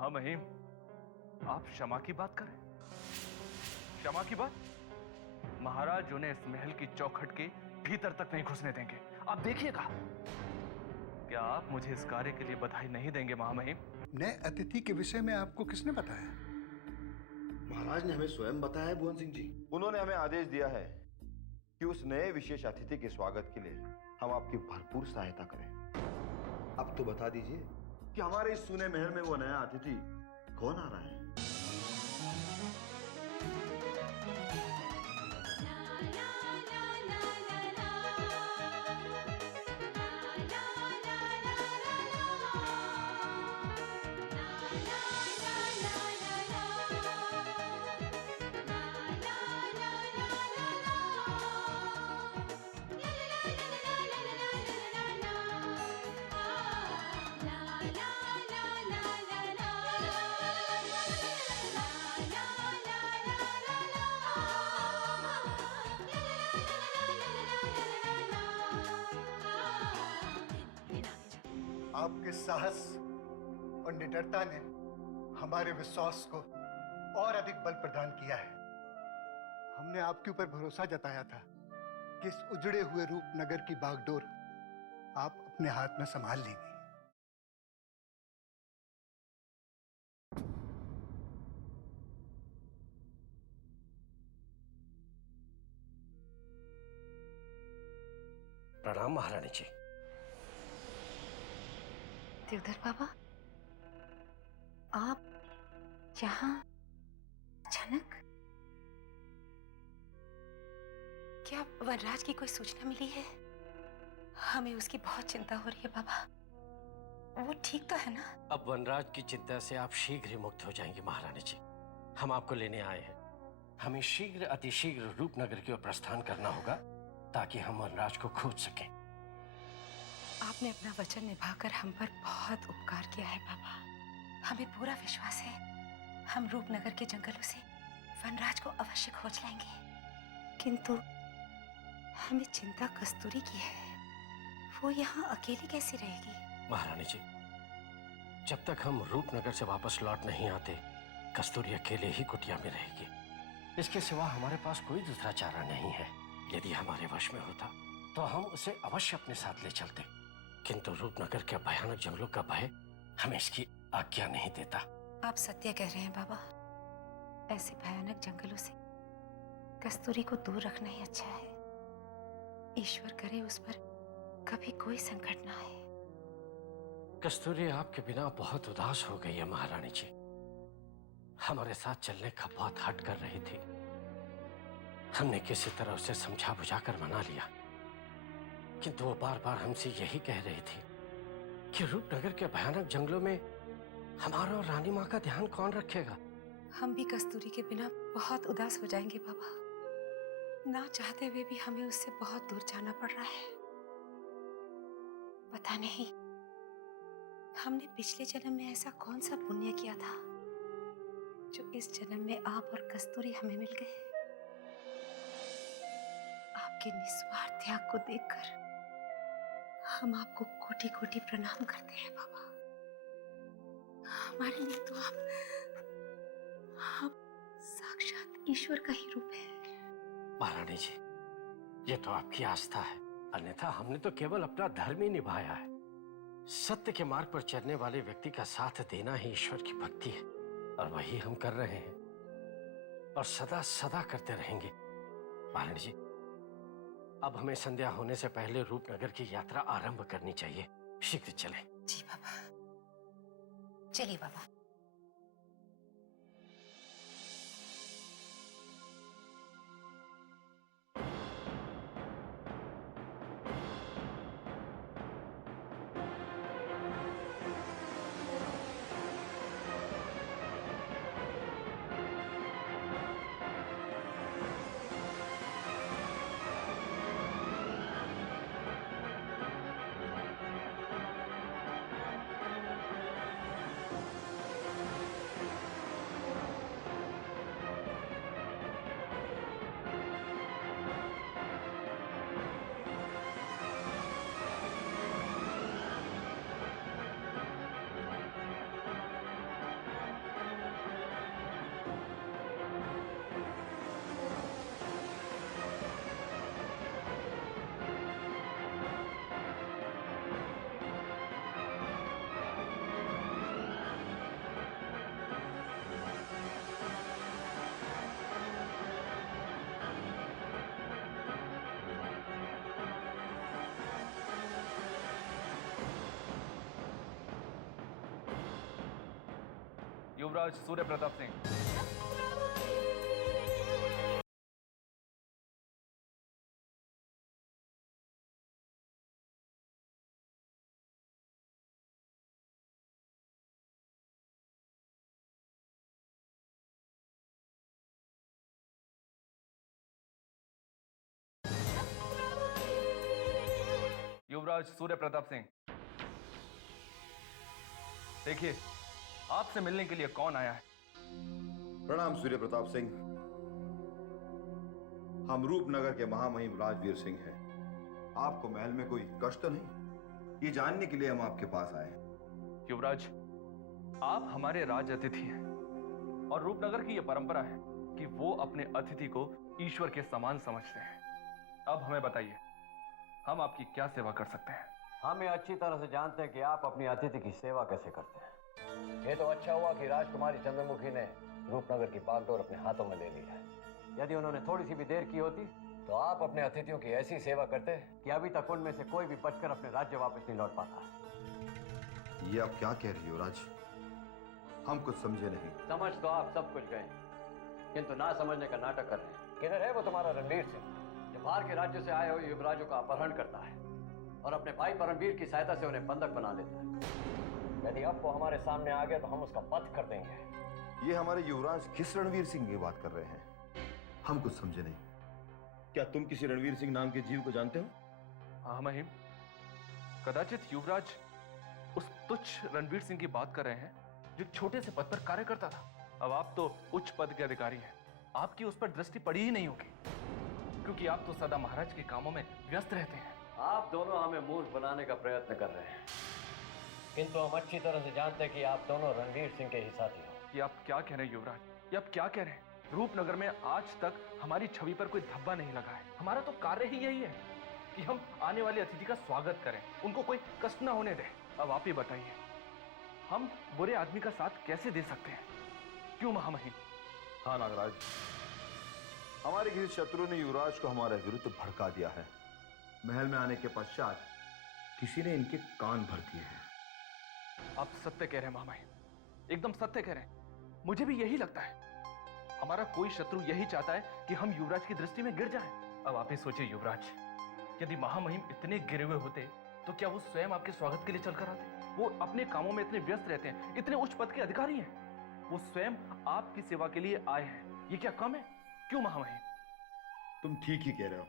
महामहिम, आप क्षमा की बात करें। क्षमा की बात? महाराज उन्हें इस महल की चौखट के भीतर तक नहीं घुसने देंगे। आप देखिएगा। क्या आप मुझे इस कार्य के लिए बधाई नहीं देंगे महामहिम? नए अतिथि के विषय में आपको किसने बताया? महाराज ने हमें स्वयं बताया है भुवन सिंह जी। उन्होंने हमें आदेश दिया है कि उस नए विशेष अतिथि के स्वागत के लिए हम आपकी भरपूर सहायता करें। अब तो बता दीजिए कि हमारे इस सुने महल में वो नया अतिथि कौन आ रहा है? आपके साहस और निडरता ने हमारे विश्वास को और अधिक बल प्रदान किया है। हमने आपके ऊपर भरोसा जताया था कि इस उजड़े हुए रूपनगर की बागडोर आप अपने हाथ में संभाल लेंगे। प्रणाम महारानी जी। देवधर बाबा, आप यहाँ अचानक? क्या वनराज की कोई सूचना मिली है? हमें उसकी बहुत चिंता हो रही है बाबा। वो ठीक तो है ना? अब वनराज की चिंता से आप शीघ्र ही मुक्त हो जाएंगे महारानी जी। हम आपको लेने आए हैं। हमें शीघ्र अतिशीघ्र रूपनगर की ओर प्रस्थान करना होगा ताकि हम वनराज को खोज सकें। आपने अपना वचन निभाकर हम पर बहुत उपकार किया है बाबा। हमें पूरा विश्वास है हम रूपनगर के जंगलों से वनराज को अवश्य खोज लेंगे। किंतु हमें चिंता कस्तूरी की है। वो यहाँ अकेली कैसी रहेगी? महारानी जी, जब तक हम रूपनगर से वापस लौट नहीं आते, कस्तूरी अकेले ही कुटिया में रहेगी। इसके सिवा हमारे पास कोई दूसरा चारा नहीं है। यदि हमारे वश में होता तो हम उसे अवश्य अपने साथ ले चलते, किंतु रूपनगर के भयानक जंगलों का भय हमें इसकी आज्ञा नहीं देता। आप सत्य कह रहे हैं बाबा। ऐसे भयानक जंगलों से कस्तूरी को दूर रखना ही अच्छा है। ईश्वर करे उस पर कभी कोई संकट ना आए। कस्तूरी आपके बिना बहुत उदास हो गई है महारानी जी। हमारे साथ चलने का बहुत हट कर रही थी। हमने किसी तरह उसे समझा बुझाकर मना लिया, किंतु वो बार बार हमसे यही कह रही थी कि रूपनगर के भयानक जंगलों में हमारा और रानी माँ का ध्यान कौन रखेगा। हम भी कस्तूरी के बिना बहुत उदास हो जाएंगे बाबा। ना चाहते हुए भी हमें उससे बहुत दूर जाना पड़ रहा है। पता नहीं हमने पिछले जन्म में ऐसा कौन सा पुण्य किया था जो इस जन्म में आप और कस्तूरी हमें मिल गए। आपके निस्वार्थ त्याग को देखकर हम आपको कोटि कोटि प्रणाम करते हैं बाबा। हमारे लिए तो आप साक्षात ईश्वर का ही रूप है। महारानी जी, ये तो आपकी आस्था है, अन्यथा हमने तो केवल अपना धर्म ही निभाया है। सत्य के मार्ग पर चलने वाले व्यक्ति का साथ देना ही ईश्वर की भक्ति है, और वही हम कर रहे हैं और सदा सदा करते रहेंगे। महारानी जी, अब हमें संध्या होने से पहले रूपनगर की यात्रा आरंभ करनी चाहिए। शीघ्र चलें। जी बाबा, चलिए बाबा। युवराज सूर्य प्रताप सिंह। युवराज सूर्य प्रताप सिंह, देखिए आपसे मिलने के लिए कौन आया है। प्रणाम सूर्य प्रताप सिंह। हम रूपनगर के महामहिम राजवीर सिंह हैं। आपको महल में कोई कष्ट तो नहीं, ये जानने के लिए हम आपके पास आए हैं। युवराज, आप हमारे राज अतिथि हैं और रूपनगर की यह परंपरा है कि वो अपने अतिथि को ईश्वर के समान समझते हैं। अब हमें बताइए, हम आपकी क्या सेवा कर सकते हैं। हम ये अच्छी तरह से जानते हैं कि आप अपनी अतिथि की सेवा कैसे करते हैं। ये तो अच्छा हुआ कि राजकुमारी चंद्रमुखी ने रूपनगर की बागडोर अपने हाथों में ले ली है। यदि उन्होंने थोड़ी सी भी देर की होती तो आप अपने अतिथियों की ऐसी सेवा करते कि अभी तक उनमें से कोई भी बचकर अपने राज्य वापस नहीं लौट पाता है। ये आप क्या कह रही हो राज? हम कुछ समझे नहीं। समझ तो आप सब कुछ गए, किंतु ना समझने का नाटक कर रहे हैं। किधर है वो तुम्हारा रणवीर सिंह, जो बाहर के राज्य से आए हुए युवराजों का अपहरण करता है और अपने भाई परमवीर की सहायता से उन्हें बंधक बना लेता है। यदि अब वो हमारे सामने आ गया तो हम उसका वध कर देंगे। ये हमारे युवराज किस रणवीर सिंह की बात कर रहे हैं? हम कुछ समझे नहीं। क्या तुम किसी रणवीर सिंह नाम के जीव को जानते हो? हाँ महिम, कदाचित युवराज उस तुच्छ रणवीर सिंह की बात कर रहे हैं जो छोटे से पद पर कार्य करता था। अब आप तो उच्च पद के अधिकारी हैं, आपकी उस पर दृष्टि पड़ी ही नहीं होगी, क्योंकि आप तो सदा महाराज के कामों में व्यस्त रहते हैं। आप दोनों हमें मूर्ख बनाने का प्रयत्न कर रहे हैं, किंतु हम अच्छी तरह से जानते हैं कि आप दोनों रणवीर सिंह के ही साथी हो। ये आप क्या कह रहे हैं युवराज? ये आप क्या कह रहे हैं? रूपनगर में आज तक हमारी छवि पर कोई धब्बा नहीं लगा है। हमारा तो कार्य ही यही है कि हम आने वाले अतिथि का स्वागत करें, उनको कोई कष्ट ना होने दें। अब आप ही बताइए, हम बुरे आदमी का साथ कैसे दे सकते हैं? क्यों महामहिम? हाँ नागराज, हमारे किसी शत्रु ने युवराज को हमारे विरुद्ध भड़का दिया है। महल में आने के पश्चात किसी ने इनके कान भर दिए हैं। आप सत्य कह रहे हैं महामहिम, एकदम सत्य कह रहे हैं। मुझे भी यही लगता है। हमारा कोई शत्रु यही चाहता है कि हम युवराज की दृष्टि में गिर जाएं। अब आप ही सोचिए युवराज, यदि महामहिम इतने गिरे हुए होते तो क्या वो स्वयं आपके स्वागत के लिए चलकर आते? वो अपने कामों में इतने व्यस्त रहते हैं, इतने उच्च पद के अधिकारी हैं, वो स्वयं आपकी सेवा के लिए आए हैं। ये क्या कम है? क्यों महामहिम? तुम ठीक ही कह रहे हो,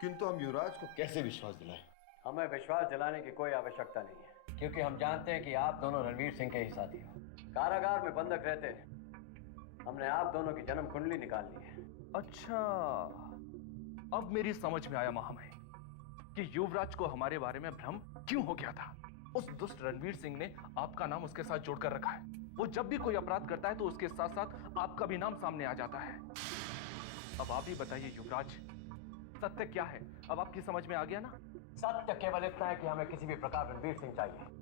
किंतु हम युवराज को कैसे विश्वास दिलाएं? हमें विश्वास दिलाने की कोई आवश्यकता नहीं है, क्योंकि हम जानते हैं कि आप दोनों रणवीर सिंह के ही साथी हो। कारागार में बंधक रहते हमने आप दोनों की जन्म कुंडली निकाल ली है। अच्छा, अब मेरी समझ में आया महामहिम कि युवराज को हमारे बारे में भ्रम क्यों हो गया था। उस दुष्ट रणवीर सिंह ने आपका नाम उसके साथ जोड़कर रखा है। वो जब भी कोई अपराध करता है तो उसके साथ साथ आपका भी नाम सामने आ जाता है। अब आप ही बताइए युवराज, सत्य क्या है? अब आपकी समझ में आ गया ना? सत्य केवल इतना है कि हमें किसी भी प्रकार रणवीर सिंह चाहिए,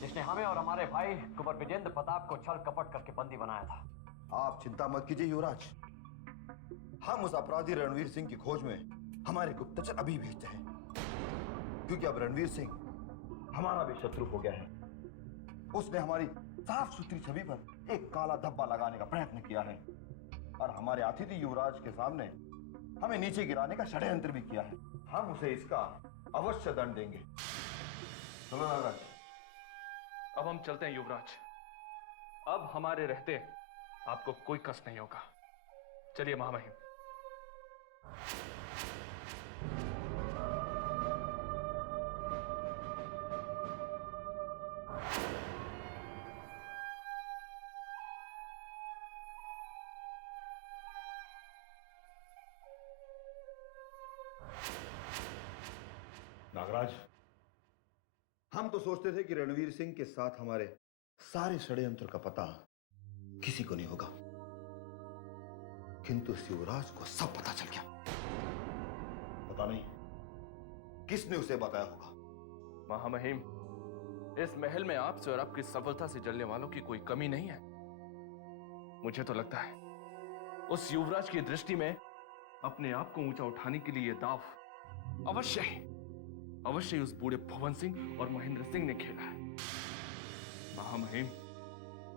जिसने हमें और हमारे भाई कुंवर विजेंद्र प्रताप को छल कपट करके बंदी बनाया था। आप चिंता मत कीजिए युवराज, हम उस अपराधी रणवीर सिंह की खोज में हमारे गुप्तचर अभी भेजते हैं, क्योंकि अब रणवीर सिंह हमारा भी शत्रु हो गया है। उसने हमारी साफ सुथरी छवि पर एक काला धब्बा लगाने का प्रयत्न किया है और हमारे अतिथि युवराज के सामने हमें नीचे गिराने का षड्यंत्र भी किया है। हम उसे इसका अवश्य दंड देंगे। चलो नागराज, अब हम चलते हैं युवराज। अब हमारे रहते आपको कोई कष्ट नहीं होगा। चलिए महामहिम। नागराज, हम तो सोचते थे कि रणवीर सिंह के साथ हमारे सारे षड्यंत्र का पता किसी को नहीं होगा, किंतु युवराज को सब पता चल गया। पता नहीं किसने उसे बताया होगा। महामहिम, इस महल में आपसे और आपकी सफलता से जलने वालों की कोई कमी नहीं है। मुझे तो लगता है उस युवराज की दृष्टि में अपने आप को ऊंचा उठाने के लिए यह दाव अवश्य ही उस बूढ़े भुवन सिंह और महेंद्र सिंह ने खेला है। महामहिम,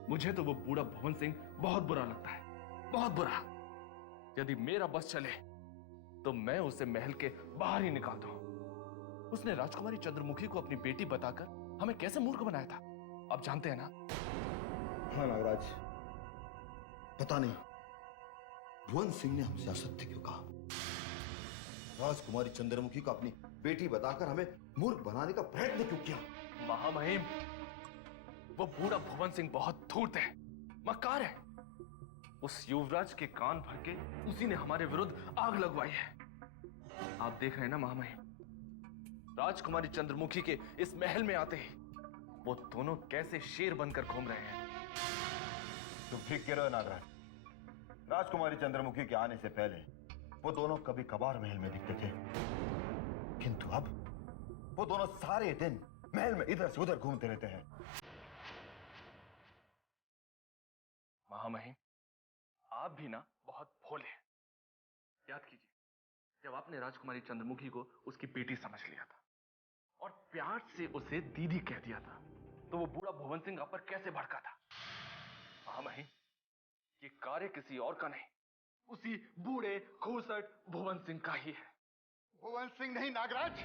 मुझे तो वो बूढ़ा भुवन सिंह बहुत बुरा लगता है, बहुत बुरा। यदि मेरा बस चले तो मैं उसे महल के बाहर ही निकाल दूं। उसने राजकुमारी चंद्रमुखी को अपनी बेटी बताकर हमें कैसे मूर्ख बनाया था, आप जानते हैं ना? हाँ नागराज, पता नहीं भुवन सिंह ने हमसे असत्य क्यों कहा। राजकुमारी चंद्रमुखी को अपनी बेटी बताकर हमें मूर्ख बनाने का प्रयत्न क्यों किया। महामहिम, वो बूढ़ा भुवन सिंह बहुत धूर्त है, मक्कार है। उस युवराज के कान भर के उसी ने हमारे विरुद्ध आग लगवाई है। आप देख रहे हैं ना महामहिम, राजकुमारी चंद्रमुखी के इस महल में आते ही वो दोनों कैसे शेर बनकर घूम रहे हैं। तुम ठीक कह रहे हो नागराज। राजकुमारी चंद्रमुखी के आने से पहले वो दोनों कभी कभार महल में दिखते थे, किंतु अब वो दोनों सारे दिन महल में इधर से उधर घूमते रहते हैं। महामहिम, आप भी ना बहुत भोले हैं। याद कीजिए, जब आपने राजकुमारी चंद्रमुखी को उसकी बेटी समझ लिया था और प्यार से उसे दीदी कह दिया था, तो वो बूढ़ा भुवन सिंह आप पर कैसे भड़का था। महामहिम, ये कार्य किसी और का नहीं, उसी बूढ़े खूसट भुवन सिंह का ही है। भुवन सिंह नहीं नागराज,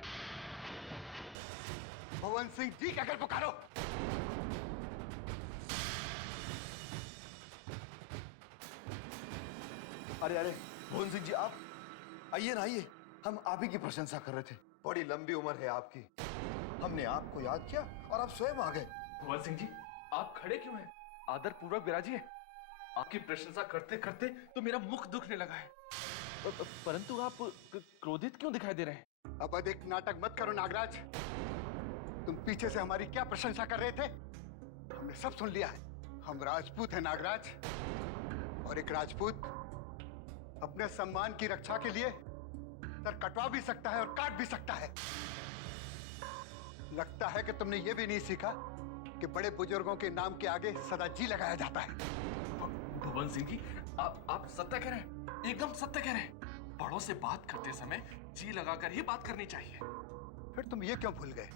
भुवन सिंह जी कहकर पुकारो। अरे अरे भुवन सिंह जी, आप आइए ना, आइए। हम आप ही की प्रशंसा कर रहे थे। बड़ी लंबी उम्र है आपकी, हमने आपको याद किया और आप स्वयं आ गए। भुवन सिंह जी, आप खड़े क्यों हैं? आदर पूर्वक विराजिए। आपकी प्रशंसा करते करते तो मेरा मुख दुखने लगा है। परंतु आप क्रोधित क्यों दिखाई दे रहे हैं? अब अधिक नाटक मत करो नागराज। तुम पीछे से हमारी क्या प्रशंसा कर रहे थे, हमने सब सुन लिया है। हम राजपूत हैं नागराज, और एक राजपूत अपने सम्मान की रक्षा के लिए सर कटवा भी सकता है और काट भी सकता है। लगता है कि तुमने ये भी नहीं सीखा कि बड़े बुजुर्गों के नाम के आगे सदा जी लगाया जाता है। भुवन सिंह जी, आप सत्य कह रहे हैं, एकदम सत्य कह रहे हैं। बड़ों से बात करते समय जी लगाकर ही बात करनी चाहिए। फिर तुम ये क्यों भूल गए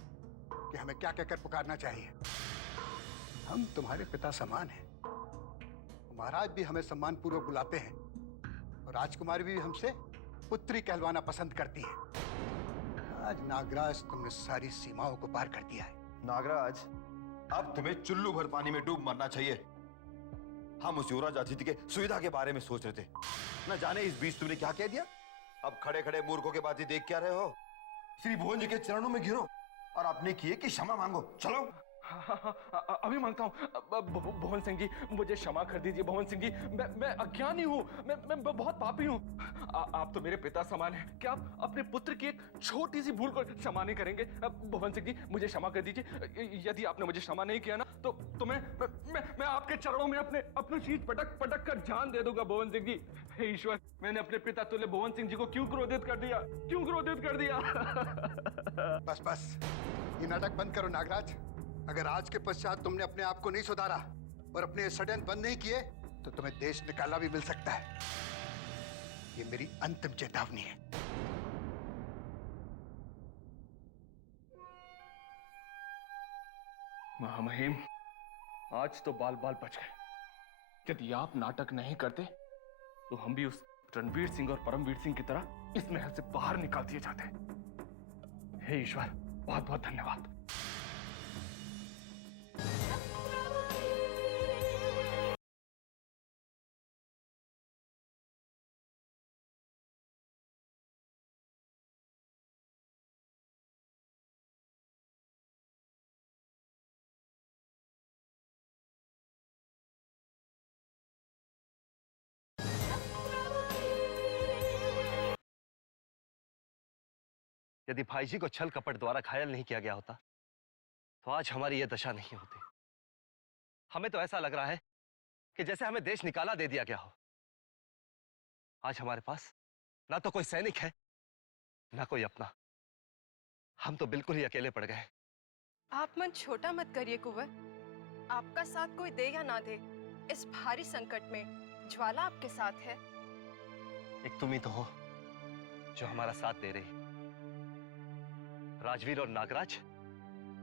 कि हमें क्या कहकर पुकारना चाहिए? हम तुम्हारे पिता समान हैं। महाराज भी हमें सम्मान पूर्वक बुलाते हैं और राजकुमारी भी हमसे पुत्री कहलवाना पसंद करती है। आज नागराज, तुमने सारी सीमाओं को पार कर दिया है। नागराज, अब तुम्हें चुल्लू भर पानी में डूब मरना चाहिए। हम उस युवराज अतिथि के सुविधा के बारे में सोच रहे थे, न जाने इस बीच तुमने क्या कह दिया। अब खड़े खड़े मूर्खों के बातें देख क्या रहे हो? श्री भुवन जी के चरणों में गिरो और अपने किए की क्षमा मांगो। चलो। अभी मांगता हूँ। भुवन सिंह जी, मुझे क्षमा कर दीजिए। भुवन सिंह जी, मैं अज्ञानी हूँ, मैं बहुत पापी हूँ। आप तो मेरे पिता समान हैं। क्या आप अपने पुत्र की एक छोटी सी भूल को क्षमा नहीं करेंगे? भुवन सिंह जी, मुझे क्षमा कर दीजिए। यदि आपने मुझे क्षमा नहीं किया ना, तो मैं आपके चरणों में अपने शीश पटक कर जान दे दूंगा। भुवन सिंह जी, हे ईश्वर, मैंने अपने पिता तुल्य भुवन सिंह जी को क्यों क्रोधित कर दिया, क्यों क्रोधित कर दिया? बस बस, ये नाटक बंद करो नागराज। अगर आज के पश्चात तुमने अपने आप को नहीं सुधारा और अपने षड्यंत्र बंद नहीं किए, तो तुम्हें देश निकाला भी मिल सकता है। ये मेरी अंतिम चेतावनी है। महामहिम, आज तो बाल बाल बच गए। यदि आप नाटक नहीं करते तो हम भी उस रणवीर सिंह और परमवीर सिंह की तरह इस महल से बाहर निकाल दिए जाते। हे ईश्वर, बहुत बहुत धन्यवाद। यदि भाई जी को छल कपट द्वारा घायल नहीं किया गया होता तो आज हमारी यह दशा नहीं होती। हमें तो ऐसा लग रहा है कि जैसे हमें देश निकाला दे दिया गया हो। आज हमारे पास ना तो कोई सैनिक है, ना कोई अपना। हम तो बिल्कुल ही अकेले पड़ गए। आप मन छोटा मत करिए कुंवर। आपका साथ कोई दे या ना दे, इस भारी संकट में ज्वाला आपके साथ है। एक तुम ही तो हो जो हमारा साथ दे रही। राजवीर और नागराज,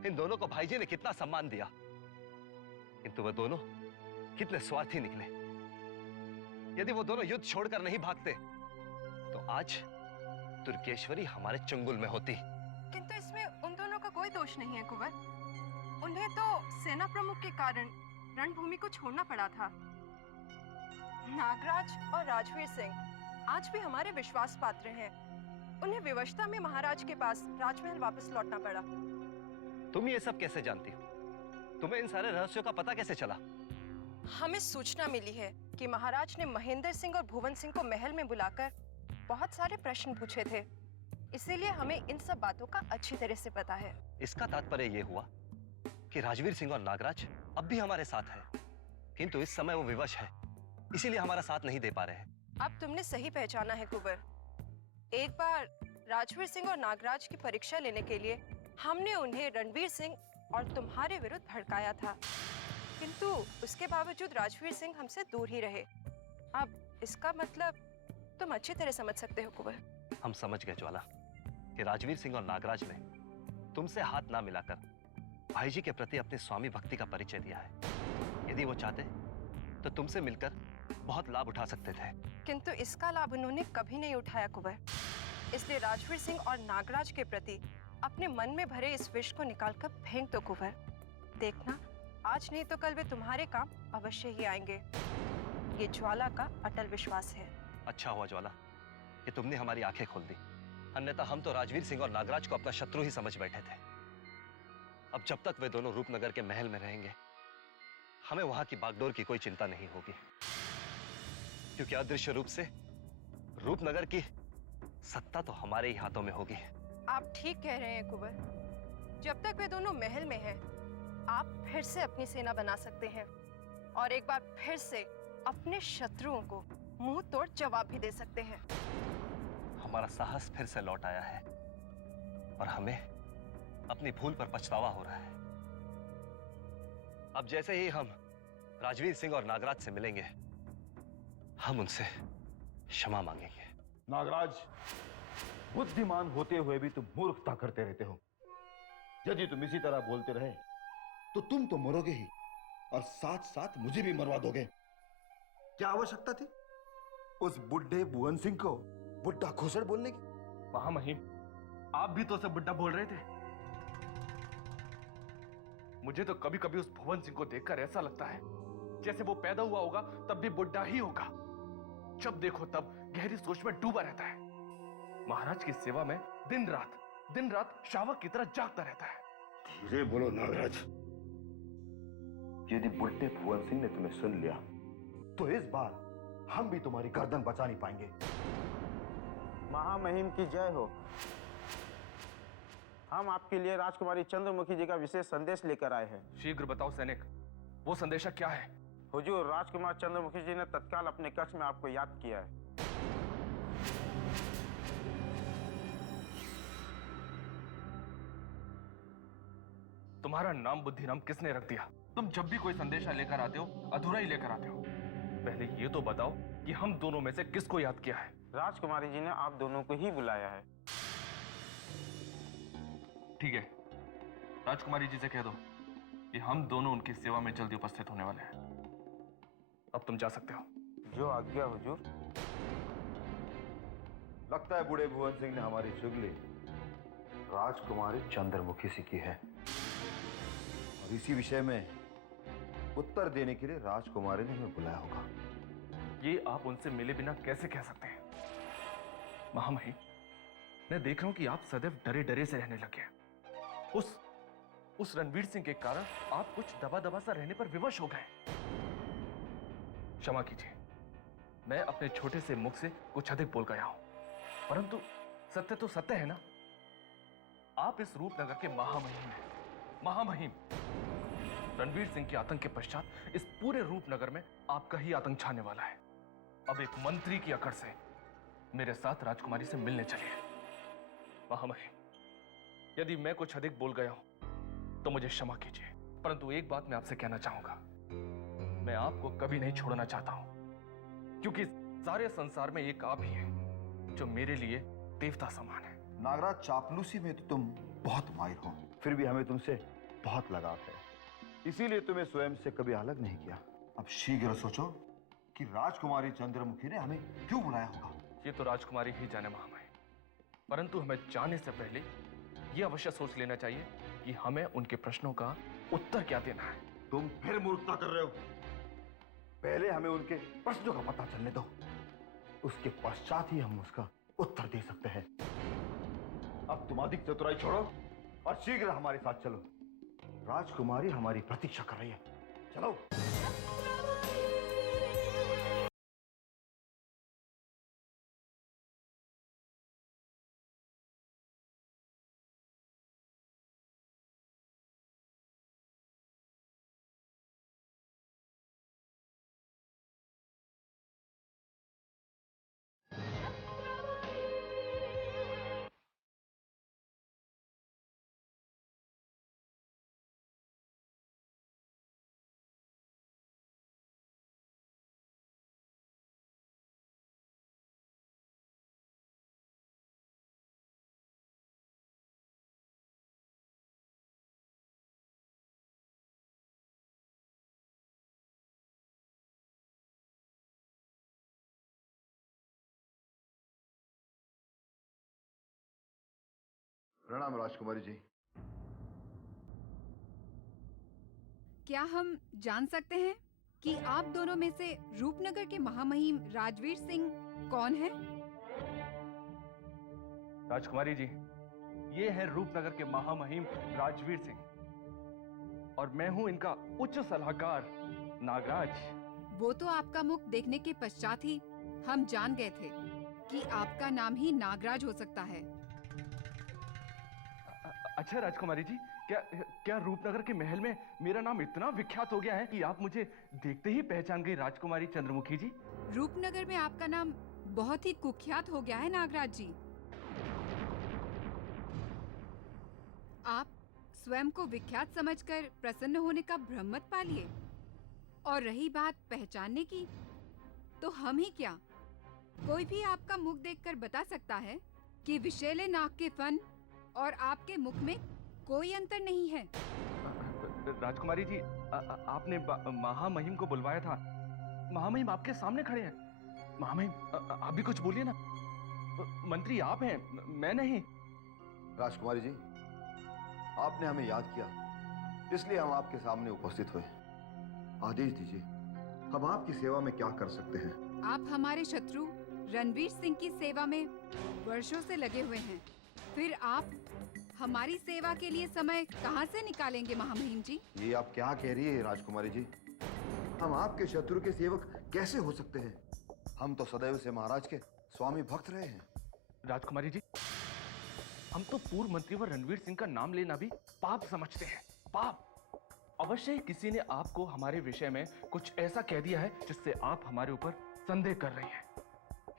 इन दोनों को भाईजी ने कितना सम्मान दिया। किंतु वह दोनों कितने स्वार्थी निकले। यदि वो दोनों युद्ध छोड़कर नहीं भागते तो आज दुर्गेश्वरी हमारे चंगुल में होती। किंतु इसमें उन दोनों का कोई दोष नहीं है कुंवर। उन्हें तो सेना प्रमुख के कारण रणभूमि को छोड़ना पड़ा था। नागराज और राजवीर सिंह आज भी हमारे विश्वास पात्र हैं। उन्हें विवशता में महाराज के पास राजमहल वापस लौटना पड़ा। तुम ये सब कैसे जानती हो? तुम्हें इन सारे रहस्यों का पता कैसे चला? हमें सूचना मिली है कि महाराज ने महेंद्र सिंह और भुवन सिंह को महल में बुलाकर बहुत सारे प्रश्न पूछे थे। इसीलिए हमें इन सब बातों का अच्छी तरह से पता है। इसका तात्पर्य यह हुआ कि राजवीर सिंह और नागराज अब भी हमारे साथ है, किंतु इस समय वो विवश है, इसीलिए हमारा साथ नहीं दे पा रहे हैं। अब तुमने सही पहचाना है कुंवर। एक बार राजवीर सिंह और नागराज की परीक्षा लेने के लिए हमने उन्हें रणवीर सिंह और तुम्हारे विरुद्ध भड़काया था, किंतु उसके बावजूद राजवीर सिंह हमसे दूर ही रहे। अब इसका मतलब तुम अच्छी तरह समझ सकते हो कुंवर। हम समझ गए ज्वाला कि राजवीर सिंह और नागराज ने तुमसे हाथ ना मिलाकर भाई जी के प्रति अपनी स्वामी भक्ति का परिचय दिया है। यदि वो चाहते तो तुमसे मिलकर बहुत लाभ उठा सकते थे, किंतु इसका लाभ उन्होंने कभी नहीं उठाया कुंवर। इसलिए राजवीर सिंह और नागराज के प्रति अपने मन में भरे इस विष को निकालकर फेंक दो कुंवर। देखना, आज नहीं तो कल वे तुम्हारे काम अवश्य ही आएंगे। ये ज्वाला का अटल विश्वास है। अच्छा हुआ ज्वाला कि तुमने हमारी आंखें खोल दी, अन्यथा हम तो राजवीर सिंह और नागराज को अपना शत्रु ही समझ बैठे थे। अब जब तक वे दोनों रूपनगर के महल में रहेंगे, हमें वहां की बागडोर की कोई चिंता नहीं होगी, क्योंकि अदृश्य रूप से रूपनगर की सत्ता तो हमारे ही हाथों में होगी। आप ठीक कह रहे हैं कुंवर। जब तक वे दोनों महल में हैं, आप फिर से अपनी सेना बना सकते हैं और एक बार फिर से अपने शत्रुओं को मुंह तोड़ जवाब भी दे सकते हैं। हमारा साहस फिर से लौट आया है और हमें अपनी भूल पर पछतावा हो रहा है। अब जैसे ही हम राजवीर सिंह और नागराज से मिलेंगे, हम उनसे क्षमा मांगेंगे। नागराज, बुद्धिमान होते हुए भी तुम मूर्खता करते रहते हो। यदि तुम इसी तरह बोलते रहे तो तुम तो मरोगे ही और साथ साथ मुझे भी मरवा दोगे। क्या आवश्यकता थी उस बुढ़े भुवन सिंह को बुढ़ा घोषण बोलने की? महामहिम, आप भी तो उसे बुढ़ा बोल रहे थे। मुझे तो कभी कभी उस भुवन सिंह को देखकर ऐसा लगता है जैसे वो पैदा हुआ होगा तब भी बुढ़ा ही होगा। जब देखो तब गहरी सोच में डूबा रहता है। महाराज की सेवा में दिन रात शावक की तरह जागता रहता है। धीरे बोलो नागराज। यदि बुढ़े भुवन सिंह ने तुम्हें सुन लिया तो इस बार हम भी तुम्हारी गर्दन बचा नहीं पाएंगे। महामहिम की जय हो। हम आपके लिए राजकुमारी चंद्रमुखी जी का विशेष संदेश लेकर आए हैं। शीघ्र बताओ सैनिक, वो संदेशा क्या है? हुजूर, राजकुमार चंद्रमुखी जी ने तत्काल अपने कक्ष में आपको याद किया है। तुम्हारा नाम बुद्धिराम किसने रख दिया? तुम जब भी कोई संदेशा लेकर आते हो अधूरा ही लेकर आते हो। पहले ये तो बताओ कि हम दोनों में से किसको याद किया है? राजकुमारी जी ने आप दोनों को ही बुलाया है। ठीक है, राजकुमारी जी से कह दो कि हम दोनों उनकी सेवा में जल्दी उपस्थित होने वाले हैं। अब तुम जा सकते हो। जो आज्ञा हुजूर। लगता है बूढ़े भुवन सिंह ने हमारी चुगली राजकुमारी चंद्रमुखी से की है और इसी विषय में उत्तर देने के लिए राजकुमारी ने हमें बुलाया होगा। ये आप उनसे मिले बिना कैसे कह सकते हैं? महामहिम, मैं देख रहा हूं कि आप सदैव डरे डरे से रहने लगे हैं। उस रणवीर सिंह के कारण आप कुछ दबा दबा सा रहने पर विवश हो गए। क्षमा कीजिए, मैं अपने छोटे से मुख से कुछ अधिक बोल गया हूं, परंतु सत्य तो सत्य है ना। आप इस रूपनगर के महामहिम हैं। महामहिम, रणवीर सिंह के आतंक के पश्चात इस पूरे रूपनगर में आपका ही आतंक छाने वाला है। अब एक मंत्री की अकड़ से मेरे साथ राजकुमारी से मिलने चलिए। महामहिम, यदि मैं कुछ अधिक बोल गया हूं तो मुझे क्षमा कीजिए, परंतु एक बात मैं आपसे कहना चाहूंगा। मैं आपको कभी नहीं छोड़ना चाहता हूं, क्योंकि सारे संसार में एक आप ही हैं जो मेरे लिए देवता समान है। नागराज, चापलूसी में तो तुम बहुत माहिर हो, फिर भी हमें तुमसे बहुत लगाव है। इसीलिए तुम्हें स्वयं से कभी अलग नहीं किया। अब शीघ्र सोचो कि राजकुमारी चंद्रमुखी ने हमें क्यों बुलाया होगा। ये तो राजकुमारी ही जाने महामहिम, परंतु हमें जाने से पहले ये अवश्य सोच लेना चाहिए कि हमें उनके प्रश्नों का उत्तर क्या देना है। तुम फिर मूर्खता कर रहे हो। पहले हमें उनके प्रश्नों का पता चलने दो, उसके पश्चात ही हम उसका उत्तर दे सकते हैं। अब तुम अधिक चतुराई छोड़ो और शीघ्र हमारे साथ चलो। राजकुमारी हमारी प्रतीक्षा कर रही है, चलो। प्रणाम राजकुमारी जी। क्या हम जान सकते हैं कि आप दोनों में से रूपनगर के महामहिम राजवीर सिंह कौन है? राजकुमारी जी, ये है रूपनगर के महामहिम राजवीर सिंह और मैं हूं इनका उच्च सलाहकार नागराज। वो तो आपका मुख देखने के पश्चात ही हम जान गए थे कि आपका नाम ही नागराज हो सकता है। अच्छा राजकुमारी जी, क्या रूपनगर के महल में मेरा नाम इतना विख्यात हो गया है कि आप मुझे देखते ही पहचान गई राजकुमारी चंद्रमुखी जी? रूपनगर में आपका नाम बहुत ही कुख्यात हो गया है नागराज जी। आप स्वयं को विख्यात समझकर प्रसन्न होने का भ्रम मत पालिए। और रही बात पहचानने की, तो हम ही क्या, कोई भी आपका मुख देखकर बता सकता है कि विषैले नाक के फन और आपके मुख में कोई अंतर नहीं है। राजकुमारी जी, आपने महामहिम को बुलवाया था। महामहिम आपके सामने खड़े हैं। महामहिम, आप भी कुछ बोलिए ना। मंत्री आप हैं, मैं नहीं। राजकुमारी जी, आपने हमें याद किया, इसलिए हम आपके सामने उपस्थित हुए। आदेश दीजिए, हम आपकी सेवा में क्या कर सकते हैं? आप हमारे शत्रु रणवीर सिंह की सेवा में वर्षों से लगे हुए हैं, फिर आप हमारी सेवा के लिए समय कहां से निकालेंगे महामहिम जी? ये आप क्या कह रही है राजकुमारी जी? हम आपके शत्रु के सेवक कैसे हो सकते हैं? हम तो सदैव से महाराज के स्वामी भक्त रहे हैं। राजकुमारी जी, हम तो पूर्व मंत्री व रणवीर सिंह का नाम लेना भी पाप समझते हैं, पाप। अवश्य ही किसी ने आपको हमारे विषय में कुछ ऐसा कह दिया है जिससे आप हमारे ऊपर संदेह कर रही हैं।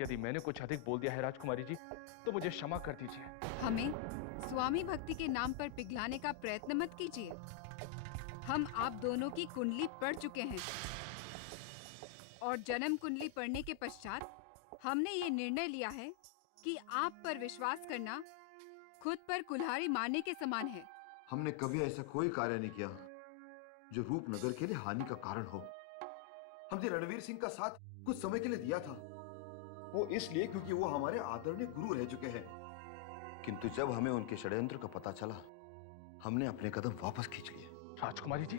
यदि मैंने कुछ अधिक बोल दिया है राजकुमारी जी, तो मुझे क्षमा कर दीजिए। हमें स्वामी भक्ति के नाम पर पिघलाने का प्रयत्न मत कीजिए। हम आप दोनों की कुंडली पढ़ चुके हैं और जन्म कुंडली पढ़ने के पश्चात हमने ये निर्णय लिया है कि आप पर विश्वास करना खुद पर कुल्हाड़ी मारने के समान है। हमने कभी ऐसा कोई कार्य नहीं किया जो रूपनगर के लिए हानि का कारण हो। हमने रणवीर सिंह का साथ कुछ समय के लिए दिया था, वो इसलिए क्योंकि वो हमारे आदरणीय गुरु रह चुके हैं। किंतु जब हमें उनके षड्यंत्र का पता चला, हमने अपने कदम वापस खींच लिए। राजकुमारी जी,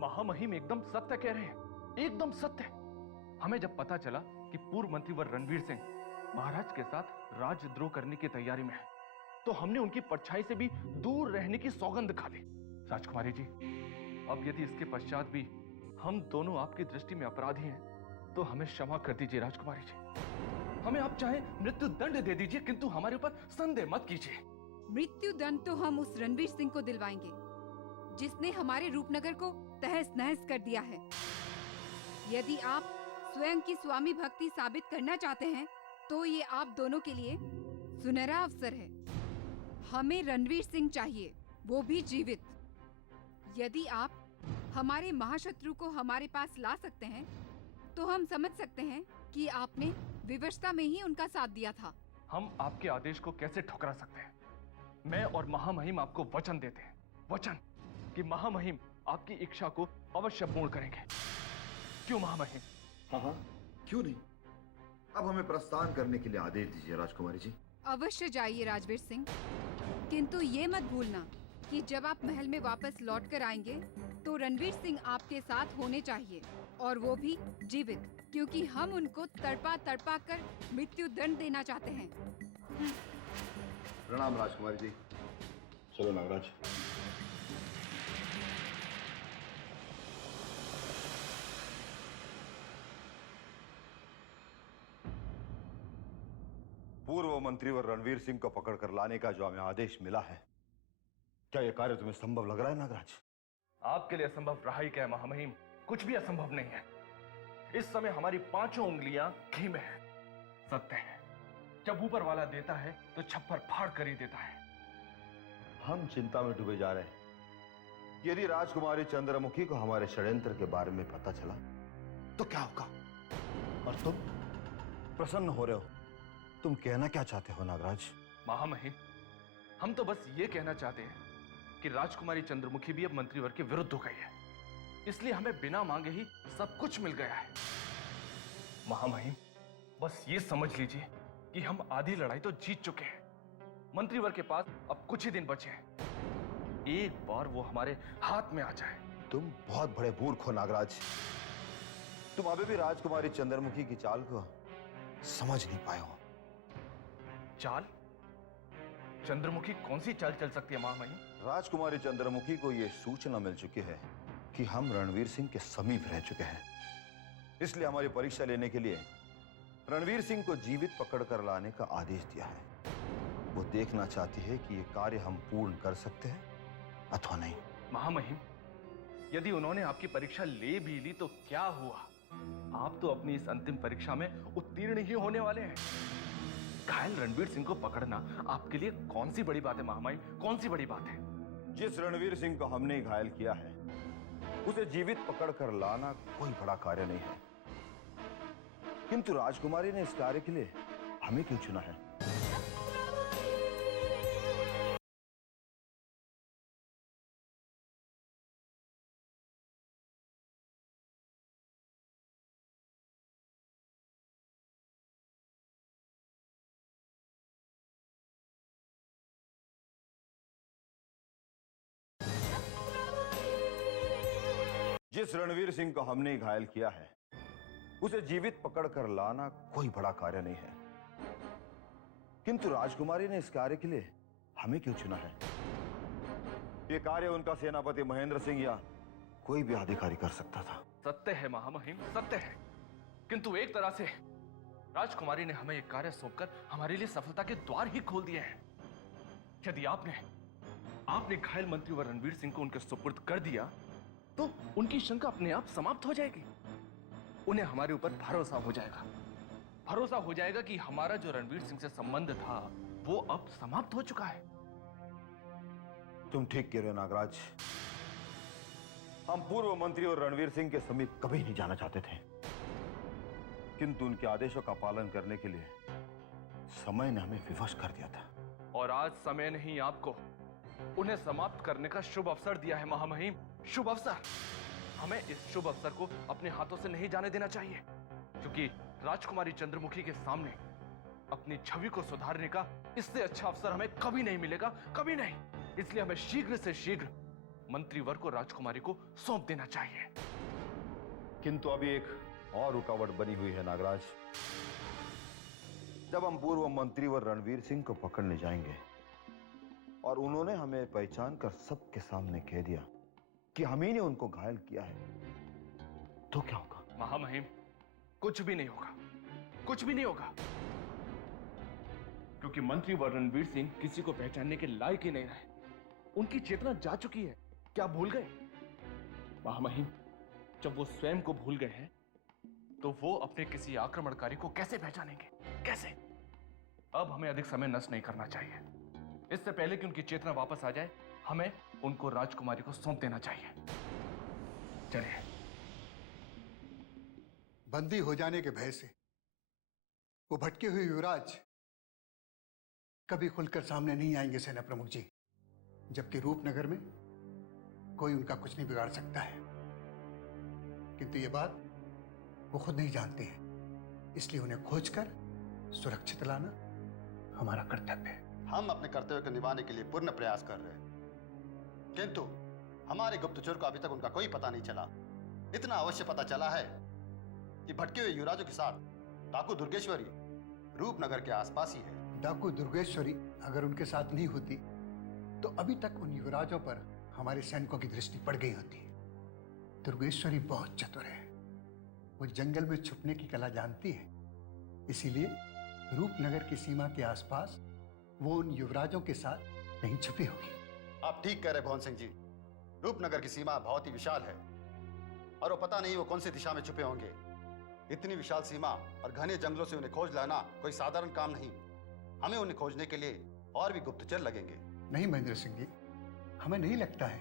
महामहिम एकदम सत्य कह रहे हैं, एकदम सत्य। हमें जब पता चला कि पूर्व मंत्री व रणवीर सिंह महाराज के साथ राजद्रोह करने की तैयारी में है, तो हमने उनकी परछाई से भी दूर रहने की सौगंध खा ली। राजकुमारी जी, अब यदि इसके पश्चात भी हम दोनों आपकी दृष्टि में अपराधी हैं, तो हमें क्षमा कर दीजिए राजकुमारी जी। हमें आप चाहे मृत्यु दंड दे दीजिए, किंतु हमारे ऊपर संदेह मत कीजिए। मृत्यु दंड तो हम उस रणवीर सिंह को दिलवाएंगे जिसने हमारे रूपनगर को तहस नहस कर दिया है। यदि आप स्वयं की स्वामी भक्ति साबित करना चाहते हैं, तो ये आप दोनों के लिए सुनहरा अवसर है। हमें रणवीर सिंह चाहिए, वो भी जीवित। यदि आप हमारे महाशत्रु को हमारे पास ला सकते हैं, तो हम समझ सकते हैं कि आपने विवशता में ही उनका साथ दिया था। हम आपके आदेश को कैसे ठुकरा सकते हैं? मैं और महामहिम आपको वचन देते हैं, वचन कि महामहिम आपकी इच्छा को अवश्य पूर्ण करेंगे। क्यों महामहिम? हाँ हाँ, क्यों नहीं। अब हमें प्रस्थान करने के लिए आदेश दीजिए राजकुमारी जी। अवश्य जाइए राजवीर सिंह, किंतु ये मत भूलना कि जब आप महल में वापस लौट कर आएंगे तो रणवीर सिंह आपके साथ होने चाहिए, और वो भी जीवित, क्योंकि हम उनको तड़पा तड़पा कर मृत्यु दंड देना चाहते हैं। प्रणाम राजकुमारी जी। चलो नागराज। पूर्व मंत्री और रणवीर सिंह को पकड़कर लाने का जो हमें आदेश मिला है, क्या यह कार्य तुम्हें संभव लग रहा है नागराज? आपके लिए असंभव रहा ही क्या है महामहिम? कुछ भी असंभव नहीं है। इस समय हमारी पांचों उंगलियां घी में हैं। सत्य है, जब ऊपर वाला देता है तो छप्पर फाड़ कर ही देता है। हम चिंता में डूबे जा रहे हैं। यदि राजकुमारी चंद्रमुखी को हमारे षड्यंत्र के बारे में पता चला तो क्या होगा? और तुम प्रसन्न हो रहे हो, तुम कहना क्या चाहते हो नागराज? महामहिम, हम तो बस ये कहना चाहते हैं कि राजकुमारी चंद्रमुखी भी अब मंत्रीवर के विरुद्ध हो गई है, इसलिए हमें बिना मांगे ही सब कुछ मिल गया है। महामहिम, बस ये समझ लीजिए कि हम आधी लड़ाई तो जीत चुके हैं। मंत्रीवर के पास अब कुछ ही दिन बचे हैं। एक बार वो हमारे हाथ में आ जाए। तुम बहुत बड़े मूर्ख हो नागराज। तुम अभी भी राजकुमारी चंद्रमुखी की चाल को समझ नहीं पाए हो। चाल? चंद्रमुखी कौन सी चाल चल सकती है महामहिम? राजकुमारी चंद्रमुखी को यह सूचना मिल चुकी है कि हम रणवीर सिंह के समीप रह चुके हैं, इसलिए हमारी परीक्षा लेने के लिए रणवीर सिंह को जीवित पकड़कर लाने का आदेश दिया है। वो देखना चाहती है कि ये कार्य हम पूर्ण कर सकते हैं अथवा नहीं। महामहिम, यदि उन्होंने आपकी परीक्षा ले भी ली तो क्या हुआ? आप तो अपनी इस अंतिम परीक्षा में उत्तीर्ण ही होने वाले हैं। घायल रणवीर सिंह को पकड़ना आपके लिए कौन सी बड़ी बात है महामहिम? कौन सी बड़ी बात है? जिस रणवीर सिंह को हमने घायल किया है उसे जीवित पकड़कर लाना कोई बड़ा कार्य नहीं है, किंतु राजकुमारी ने इस कार्य के लिए हमें क्यों चुना है? जिस रणवीर सिंह को हमने घायल किया है उसे जीवित पकड़कर लाना कोई बड़ा कार्य नहीं है, किंतु राजकुमारी ने इस कार्य के लिए हमें क्यों चुना है? यह कार्य उनका सेनापति महेंद्र सिंह या कोई भी अधिकारी कर सकता था। सत्य है महामहिम, सत्य है, किंतु एक तरह से राजकुमारी ने हमें एक कार्य सौंपकर हमारे लिए सफलता के द्वार ही खोल दिए हैं। यदि आपने घायल मंत्री व रणवीर सिंह को उनके सुपुर्द कर दिया तो उनकी शंका अपने आप समाप्त हो जाएगी। उन्हें हमारे ऊपर भरोसा हो जाएगा कि हमारा जो रणवीर सिंह से संबंध था वो अब समाप्त हो चुका है। तुम ठीक कह रहे हो नागराज। हम पूर्व मंत्री और रणवीर सिंह के समीप कभी नहीं जाना चाहते थे, किंतु उनके आदेशों का पालन करने के लिए समय ने हमें विवश कर दिया था। और आज समय ने ही आपको उन्हें समाप्त करने का शुभ अवसर दिया है महामहिम, शुभ अवसर। हमें इस शुभ अवसर को अपने हाथों से नहीं जाने देना चाहिए, क्योंकि राजकुमारी चंद्रमुखी के सामने अपनी छवि को सुधारने का इससे अच्छा अवसर हमें कभी नहीं मिलेगा, कभी नहीं। इसलिए हमें शीघ्र से शीघ्र मंत्रीवर को राजकुमारी को सौंप देना चाहिए। किंतु अभी एक और रुकावट बनी हुई है नागराज। जब हम पूर्व मंत्री व रणवीर सिंह को पकड़ने जाएंगे और उन्होंने हमें पहचान कर सबके सामने कह दिया कि हम ही ने उनको घायल किया है, तो क्या होगा? महामहिम, कुछ भी नहीं होगा, कुछ भी नहीं होगा, क्योंकि मंत्री व रणवीर सिंह किसी को पहचानने के लायक ही नहीं रहे। उनकी चेतना जा चुकी है। क्या भूल गए? महामहिम, जब वो स्वयं को भूल गए हैं तो वो अपने किसी आक्रमणकारी को कैसे पहचानेंगे? कैसे? अब हमें अधिक समय नष्ट नहीं करना चाहिए। इससे पहले कि उनकी चेतना वापस आ जाए, हमें उनको राजकुमारी को सौंप देना चाहिए। चलिए। बंदी हो जाने के भय से वो भटके हुए युवराज कभी खुलकर सामने नहीं आएंगे सेना प्रमुख जी, जबकि रूपनगर में कोई उनका कुछ नहीं बिगाड़ सकता है। किंतु ये बात वो खुद नहीं जानते हैं, इसलिए उन्हें खोजकर सुरक्षित लाना हमारा कर्तव्य है। हम अपने कर्तव्य को निभाने के लिए पूर्ण प्रयास कर रहे हैं, किंतु हमारे गुप्तचर को अभी तक उनका कोई पता नहीं चला। इतना अवश्य पता चला है कि भटके हुए युवराजों के साथ डाकू दुर्गेश्वरी रूपनगर के आसपास ही है। डाकू दुर्गेश्वरी अगर उनके साथ नहीं होती तो अभी तक उन युवराजों पर हमारे सैनिकों की दृष्टि पड़ गई होती। दुर्गेश्वरी बहुत चतुर है, वो जंगल में छुपने की कला जानती है, इसीलिए रूपनगर की सीमा के आसपास वो उन युवराजों के साथ कहीं छुपी होगी। आप ठीक कह रहे भवन सिंह जी, रूपनगर की सीमा बहुत ही विशाल है और वो पता नहीं वो कौन सी दिशा में छुपे होंगे। इतनी विशाल सीमा और घने जंगलों से उन्हें खोज लाना कोई साधारण काम नहीं। हमें उन्हें खोजने के लिए और भी गुप्तचर लगेंगे। नहीं महेंद्र सिंह जी, हमें नहीं लगता है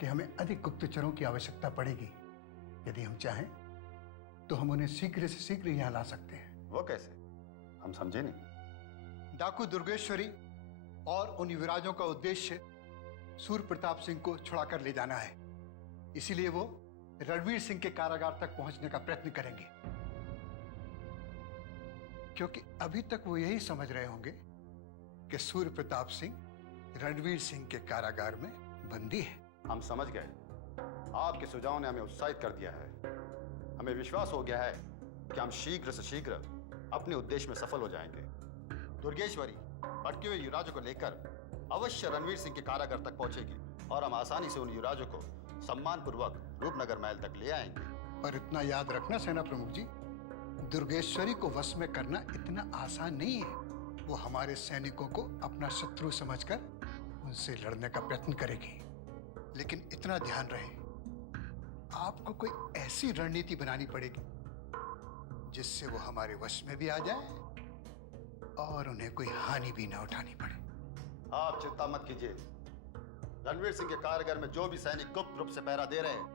कि हमें अधिक गुप्तचरों की आवश्यकता पड़ेगी। यदि हम चाहें तो हम उन्हें शीघ्र से शीघ्र यहाँ ला सकते हैं। वो कैसे? हम समझे नहीं। डाकू दुर्गेश्वरी और उन युवराजों का उद्देश्य सूर्य प्रताप सिंह को छुड़ाकर ले जाना है, इसीलिए वो रणवीर सिंह के कारागार तक पहुंचने का प्रयत्न करेंगे, क्योंकि अभी तक वो यही समझ रहे होंगे कि सूर्य प्रताप सिंह रणवीर सिंह के कारागार में बंदी है। हम समझ गए। आपके सुझाव ने हमें उत्साहित कर दिया है। हमें विश्वास हो गया है कि हम शीघ्र से शीघ्र अपने उद्देश्य में सफल हो जाएंगे। दुर्गेश्वरी भटके हुए युवराजों को लेकर अवश्य रणवीर सिंह के कारागार तक पहुंचेगी और हम आसानी से उन युवराजों को सम्मानपूर्वक रूपनगर महल तक ले आएंगे। पर इतना याद रखना सेना प्रमुख जी, दुर्गेश्वरी को वश में करना इतना आसान नहीं है। वो हमारे सैनिकों को अपना शत्रु समझकर उनसे लड़ने का प्रयत्न करेगी, लेकिन इतना ध्यान रहे, आपको कोई ऐसी रणनीति बनानी पड़ेगी जिससे वो हमारे वश में भी आ जाए और उन्हें कोई हानि भी ना उठानी पड़े। आप चिंता मत कीजिए। रणवीर सिंह के कारागार में जो भी सैनिक गुप्त रूप से पहरा दे रहे हैं,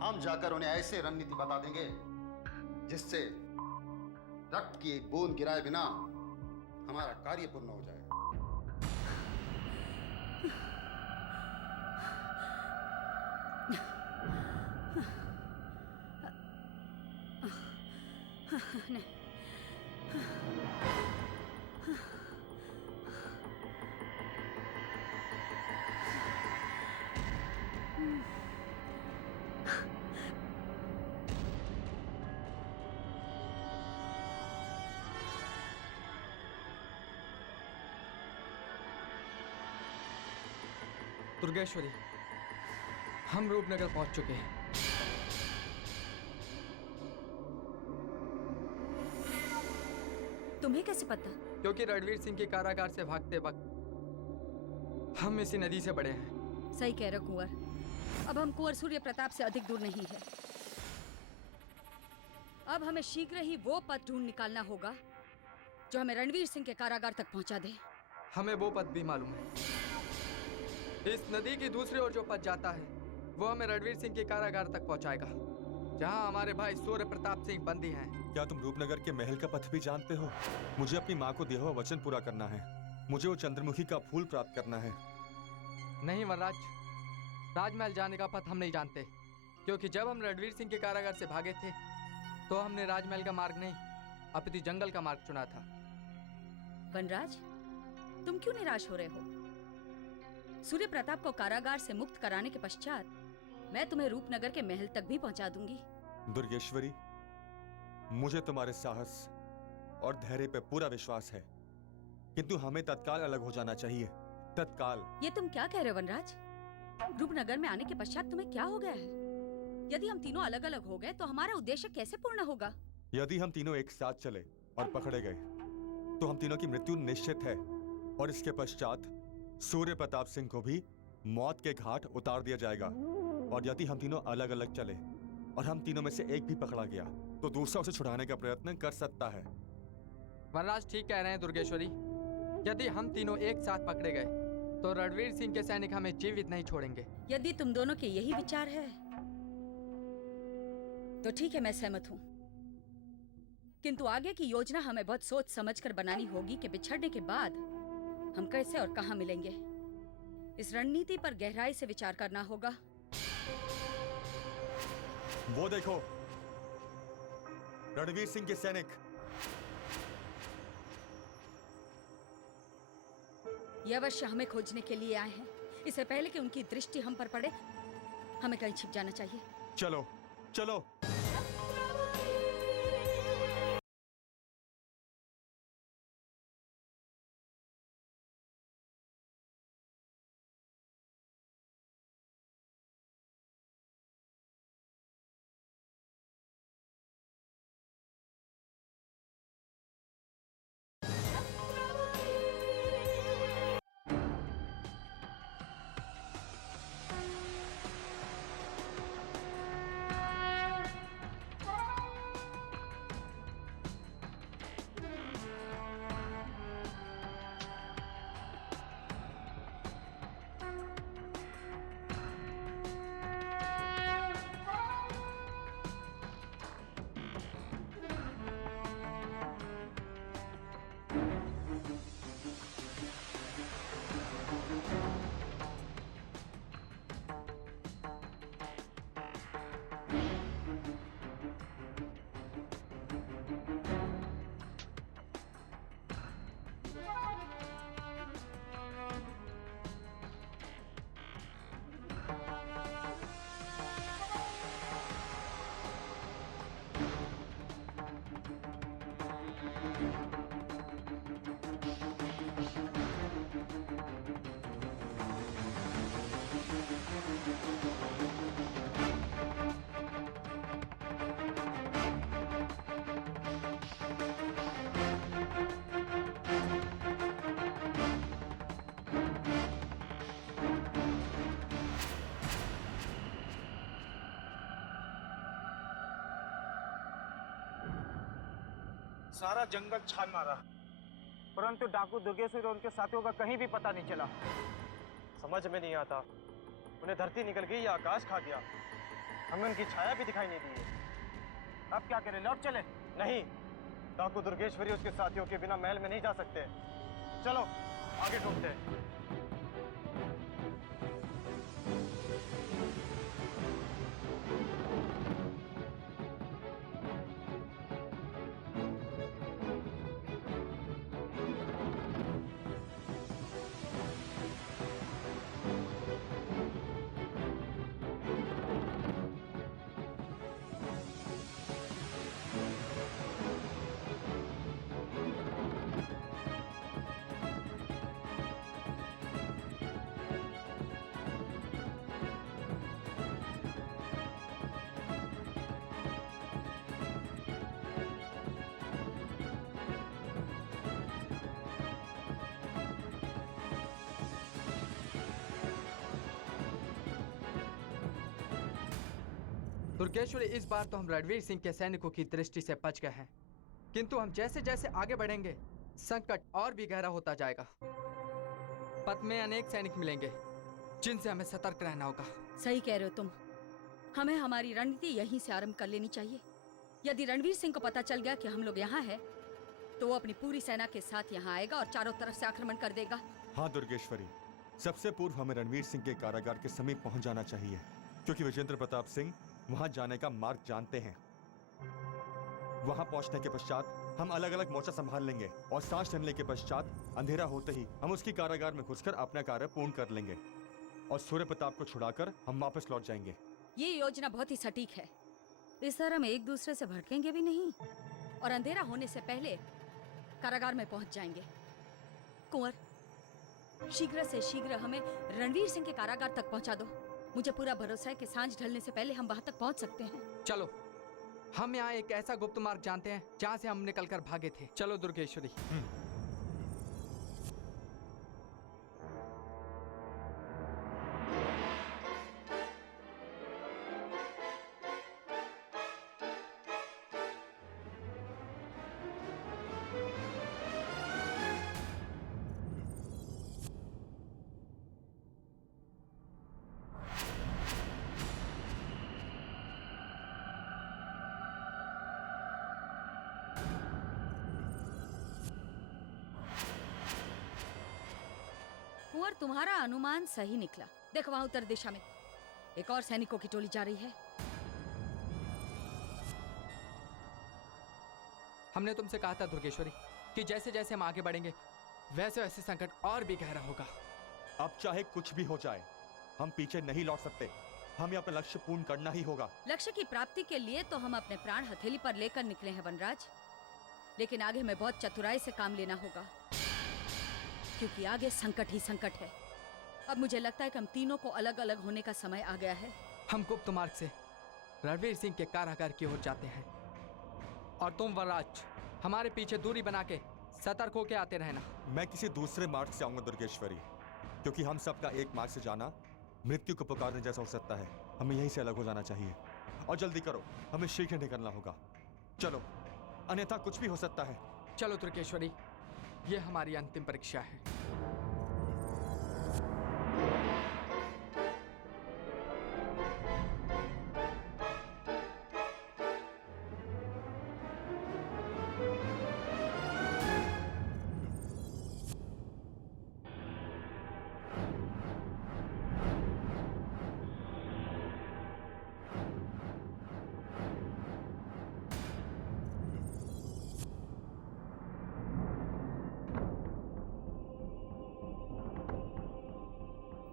हम जाकर उन्हें ऐसे रणनीति बता देंगे जिससे रक्त की एक बूंद गिराए बिना हमारा कार्य पूर्ण हो जाए। दुर्गेश्वरी, हम रूपनगर पहुंच चुके हैं। तुम्हें कैसे पता? क्योंकि रणवीर सिंह के कारागार से भागते वक्त हम इसी नदी से बड़े हैं। सही कह रहे हो कुंवर। अब हम कुंवर सूर्य प्रताप से अधिक दूर नहीं है। अब हमें शीघ्र ही वो पथ ढूंढ निकालना होगा जो हमें रणवीर सिंह के कारागार तक पहुंचा दे। हमें वो पथ भी मालूम है। इस नदी की दूसरी ओर जो पथ जाता है वो हमें रणवीर सिंह के कारागार तक पहुंचाएगा, जहां हमारे भाई सूर्य प्रताप सिंह बंदी हैं। क्या तुम रूपनगर के महल का पथ भी जानते हो? मुझे अपनी माँ को दिया हुआ वचन पूरा करना है। मुझे वो चंद्रमुखी का फूल प्राप्त करना है। नहीं वनराज, राजमहल जाने का पथ हम नहीं जानते, क्योंकि जब हम रणवीर सिंह के कारागार से भागे थे तो हमने राजमहल का मार्ग नहीं अपितु जंगल का मार्ग चुना था। वनराज, तुम क्यों निराश हो रहे हो? सूर्य प्रताप को कारागार से मुक्त कराने के पश्चात मैं तुम्हें रूपनगर के महल तक भी पहुंचा दूंगी। दुर्गेश्वरी, मुझे तुम्हारे साहस और धैर्य पे पूरा विश्वास है, किंतु हमें तत्काल अलग हो जाना चाहिए। तत्काल। ये तुम क्या कह रहे हो वनराज? रूपनगर में आने के पश्चात तुम्हें क्या हो गया है? यदि हम तीनों अलग अलग हो गए तो हमारा उद्देश्य कैसे पूर्ण होगा? यदि हम तीनों एक साथ चले और पकड़े गए तो हम तीनों की मृत्यु निश्चित है, और इसके पश्चात सूर्य प्रताप सिंह को भी मौत के घाट उतार दिया जाएगा। और यदि हम तीनों अलग अलग चले और हम तीनों में से एक भी पकड़ा गया तो दूसरा उसे छुड़ाने का प्रयत्न कर सकता है। वनराज ठीक कह रहे हैं दुर्गेश्वरी। यदि हम तीनों एक साथ पकड़े गए तो रणवीर सिंह के सैनिक हमें जीवित नहीं छोड़ेंगे। यदि तुम दोनों के यही विचार है तो ठीक है, मैं सहमत हूँ। किंतु आगे की योजना हमें बहुत सोच समझकर बनानी होगी कि बिछड़ने के बाद हम कैसे और कहाँ मिलेंगे। इस रणनीति पर गहराई से विचार करना होगा। वो देखो, रणवीर सिंह के सैनिक। ये अवश्य हमें खोजने के लिए आए हैं। इससे पहले कि उनकी दृष्टि हम पर पड़े, हमें कहीं छिप जाना चाहिए। चलो चलो। सारा जंगल छान मारा, परंतु डाकू दुर्गेश्वरी और उनके साथियों का कहीं भी पता नहीं चला। समझ में नहीं आता, उन्हें धरती निकल गई या आकाश खा गया। हमें उनकी छाया भी दिखाई नहीं दी है। अब क्या करें, लौट चले? नहीं, डाकू दुर्गेश्वरी उसके साथियों के बिना महल में नहीं जा सकते। चलो आगे ढूंढते हैं। दुर्गेश्वरी, इस बार तो हम रणवीर सिंह के सैनिकों की दृष्टि से बच गए हैं, किंतु हम जैसे जैसे आगे बढ़ेंगे संकट और भी गहरा होता जाएगा। पथ में अनेक सैनिक मिलेंगे जिनसे हमें सतर्क रहना होगा। सही कह रहे हो तुम। हमें हमारी रणनीति यहीं से आरंभ कर लेनी चाहिए। यदि रणवीर सिंह को पता चल गया कि हम लोग यहाँ हैं, तो वो अपनी पूरी सेना के साथ यहाँ आएगा और चारों तरफ से आक्रमण कर देगा। हाँ दुर्गेश्वरी, सबसे पूर्व हमें रणवीर सिंह के कारागार के समीप पहुंच जाना चाहिए, क्योंकि विजेंद्र प्रताप सिंह वहां जाने का मार्ग जानते हैं। वहां पहुंचने के पश्चात हम अलग अलग मोर्चा संभाल लेंगे और सांस लेने के पश्चात अंधेरा होते ही हम उसकी कारागार में घुसकर अपना कार्य पूर्ण कर लेंगे और सूर्य प्रताप को छुड़ाकर हम वापस लौट जाएंगे। ये योजना बहुत ही सटीक है। इस तरह हम एक दूसरे से भटकेंगे भी नहीं और अंधेरा होने से पहले कारागार में पहुंच जाएंगे। कुंवर, शीघ्र से शीघ्र हमें रणवीर सिंह के कारागार तक पहुंचा दो। मुझे पूरा भरोसा है कि सांझ ढलने से पहले हम वहां तक पहुंच सकते हैं। चलो, हम यहाँ एक ऐसा गुप्त मार्ग जानते हैं जहाँ से हम निकलकर भागे थे। चलो दुर्गेश्वरी। कुंवर, तुम्हारा अनुमान सही निकला। देखो वहां उत्तर दिशा में एक और सैनिकों की टोली जा रही है। हमने तुमसे कहा था दुर्गेश्वरी कि जैसे जैसे हम आगे बढ़ेंगे वैसे वैसे संकट और भी गहरा होगा। अब चाहे कुछ भी हो जाए, हम पीछे नहीं लौट सकते। हमें अपना लक्ष्य पूर्ण करना ही होगा। लक्ष्य की प्राप्ति के लिए तो हम अपने प्राण हथेली पर लेकर निकले हैं वनराज, लेकिन आगे हमें बहुत चतुराई से काम लेना होगा, क्योंकि आगे संकट ही संकट है। अब मुझे लगता है कि हम तीनों को अलग अलग होने का समय आ गया है। हम गुप्त मार्ग से रणवीर सिंह के कारागार की ओर जाते हैं और तुम वनराज हमारे पीछे दूरी बना के सतर्क होके आते रहना। मैं किसी दूसरे मार्ग से आऊंगा दुर्गेश्वरी, क्योंकि हम सबका एक मार्ग से जाना मृत्यु को पुकारने जैसा हो सकता है। हमें यहीं से अलग हो जाना चाहिए और जल्दी करो, हमें शीघ्र निकलना होगा। चलो, अन्यथा कुछ भी हो सकता है। चलो दुर्गेश्वरी, ये हमारी अंतिम परीक्षा है।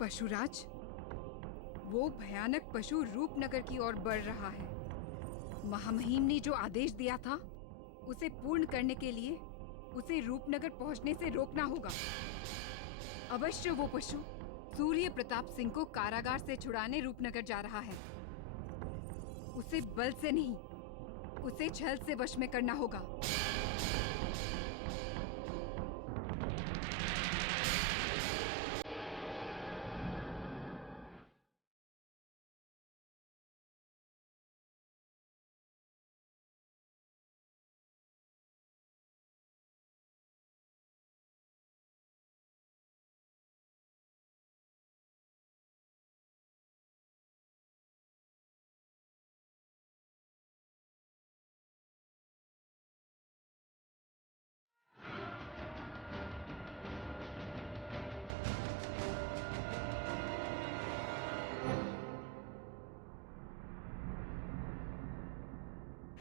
पशुराज, वो भयानक पशु रूपनगर की ओर बढ़ रहा है। महामहिम ने जो आदेश दिया था उसे पूर्ण करने के लिए उसे रूपनगर पहुंचने से रोकना होगा। अवश्य वो पशु सूर्य प्रताप सिंह को कारागार से छुड़ाने रूपनगर जा रहा है। उसे बल से नहीं, उसे छल से वश में करना होगा।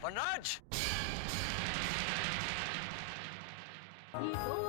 वनराज! ये तो